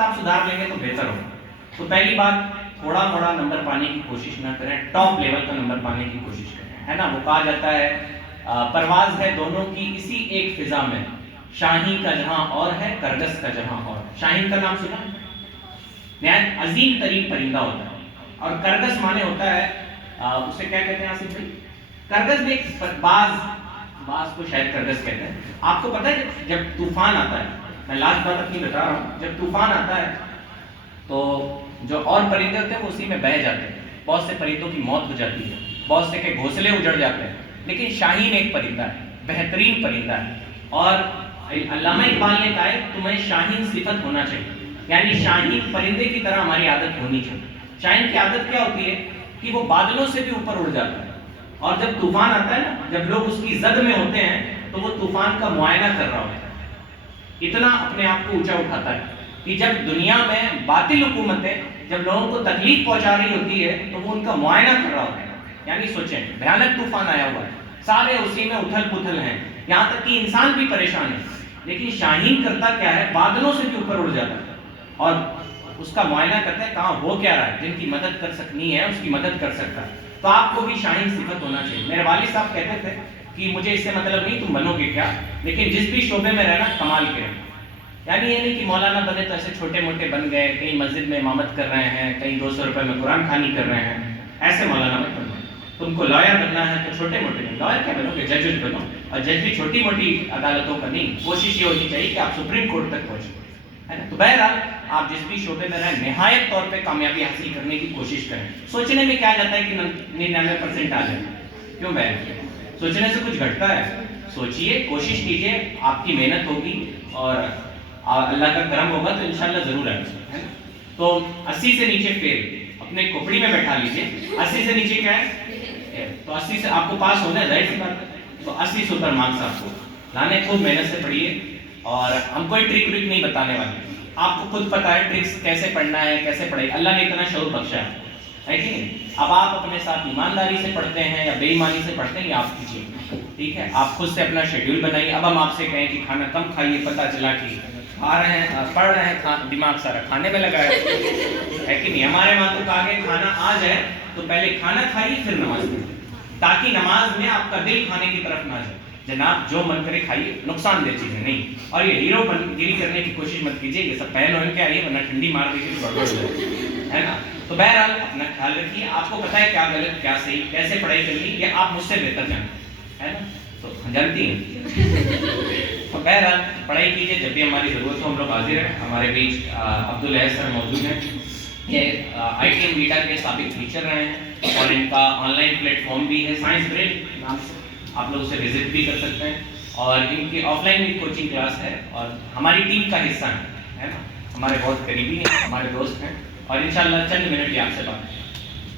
آست آپ سدھار لیں گے تو بہتر ہوگا. تو پہلی بات تھوڑا تھوڑا نمبر پانے کی کوشش نہ کریں, ٹاپ لیول کا نمبر پانے کی کوشش کریں, ہے نا. وہ کہا جاتا ہے پرواز ہے دونوں کی اسی ایک فضا میں, شاہین کا جہاں اور ہے کرگس کا جہاں اور. شاہین کا نام سنا, نہایت عظیم ترین پرندہ ہوتا ہے, اور کرگس مانے ہوتا ہے اسے کیا کہتے ہیں آصف بھائی؟ کرگس بھی ایک باز کو شاید کرگس کہتے ہیں. آپ کو پتہ ہے جب طوفان آتا ہے, میں لاسٹ بات اپنی بتا رہا ہوں, جب طوفان آتا ہے تو جو اور پرندے ہوتے ہیں وہ اسی میں بہہ جاتے ہیں, بہت سے پرندوں کی موت ہو جاتی ہے, بہت سے کے گھونسلے اجڑ جاتے ہیں, لیکن شاہین ایک پرندہ ہے, بہترین پرندہ ہے. اور علامہ اقبال نے کہا ہے تمہیں شاہین صفت ہونا چاہیے, یعنی شاہین پرندے کی طرح ہماری عادت ہونی چاہیے. شاہین کی عادت کیا ہوتی ہے کہ وہ بادلوں سے بھی اوپر اڑ جاتا ہے, اور جب طوفان آتا ہے نا, جب لوگ اس کی زد میں ہوتے ہیں تو وہ طوفان کا معائنہ کر رہا ہوتا ہے, اتنا اپنے آپ کو اونچا اٹھاتا ہے کہ جب دنیا میں باطل حکومتیں جب لوگوں کو تکلیف پہنچا رہی ہوتی ہے تو وہ ان کا معائنہ کر رہا ہوتا ہے. یعنی سوچیں, بھیانک طوفان آیا ہوا ہے, سارے اسی میں اتھل پتھل ہیں, یہاں تک کہ انسان بھی پریشان ہے, لیکن شاہین کرتا کیا ہے, بادلوں سے بھی اوپر اڑ جاتا ہے اور اس کا معائنہ کرتا ہے کہاں ہو کیا رہا ہے, جن کی مدد کر سکنی ہے اس کی مدد کر سکتا ہے. تو آپ کو بھی شاہین صفت ہونا چاہیے. میرے والد صاحب کہتے تھے کہ مجھے اس سے مطلب نہیں تم بنو گے کیا, لیکن جس بھی شعبے میں رہنا کمال کریں. یعنی یہ نہیں کہ مولانا بنے تو ایسے چھوٹے موٹے بن گئے, کہیں مسجد میں امامت کر رہے ہیں, کہیں 200 روپے میں قرآن خوانی کر رہے ہیں, ایسے مولانا مت بنو. تم کو لائر بننا ہے تو چھوٹے موٹے نہیں, لائر کیا بنو گے, جج بنو, اور جج بھی چھوٹی موٹی عدالتوں کا نہیں. کوشش یہ ہونی چاہیے کہ آپ سپریم کورٹ تک پہنچیں, ہے نا. تو بہرحال آپ جس بھی شعبے میں رہیں نہایت طور پہ کامیابی حاصل کرنے کی کوشش کریں. سوچنے میں کیا جاتا ہے کہ 99% آ جائے, کیوں بہن, سوچنے سے کچھ گھٹتا ہے. سوچئے, کوشش کیجئے, آپ کی محنت ہوگی اور اللہ کا کرم ہوگا تو انشاءاللہ ضرور ہے نا. تو 80 سے نیچے فیل, اپنے کھوپڑی میں بیٹھا لیجئے. 80 سے نیچے کیا ہے, تو 80 سے آپ کو پاس ہونا ہے, ظاہر سی بات ہے. تو 80 سے اوپر مارکس آپ کو لانے, خود محنت سے پڑھیے, اور ہم کوئی ٹرک ورک نہیں بتانے والے. آپ کو خود پتا ہے ٹرکس کیسے پڑھنا ہے, کیسے پڑھائی, اللہ نے اتنا شعور بخشا ہے کہ نہیں. اب آپ اپنے ساتھ ایمانداری سے پڑھتے ہیں یا بے ایمانی سے پڑھتے ہیں, یہ آپ کیجیے, ٹھیک ہے. آپ خود سے اپنا شیڈیول بنائیے. اب ہم آپ سے کہیں کہ کھانا کم کھائیے, پتہ چلا کہ کھا رہے ہیں, پڑھ رہے ہیں, دماغ سارا کھانے میں لگا ہے کہ نہیں. ہمارے وہاں تو کہا کہ کھانا آ جائے تو پہلے کھانا کھائیے پھر نماز پڑھیے, تاکہ نماز میں آپ کا دل کھانے کی طرف نہ جائے. جناب جو من کرے کھائیے, نقصان دہ چیزیں نہیں. اور یہ ہیرو گیری کرنے کی کوشش مت کیجیے, یہ سب پہن وہن کے آئیے ورنہ ٹھنڈی مار دیجیے تو گڑبڑ ہو جائے, ہے نا. تو بہرحال اپنا خیال رکھیے. آپ کو پتہ ہے کیا غلط کیا صحیح, کیسے پڑھائی کرنی, یہ آپ مجھ سے بہتر جانتے, ہے نا. تو جانتی ہیں. تو بہرحال پڑھائی کیجیے, جب بھی ہماری ضرورت ہو ہم لوگ حاضر ہیں. ہمارے بیچ عبدالعزیز سر موجود ہیں, یہ آئی ٹی بیٹا کے سابق ٹیچر رہے ہیں, اور ان کا آن لائن پلیٹ فارم بھی ہے سائنس برین نام سے, آپ لوگ اسے وزٹ بھی کر سکتے ہیں. اور ان کی آف لائن بھی کوچنگ کلاس ہے, اور ہماری ٹیم کا حصہ ہے نا. ہمارے بہت قریبی ہیں, ہمارے دوست ہیں, اور انشاءاللہ چند منٹ یہ آپ سے بات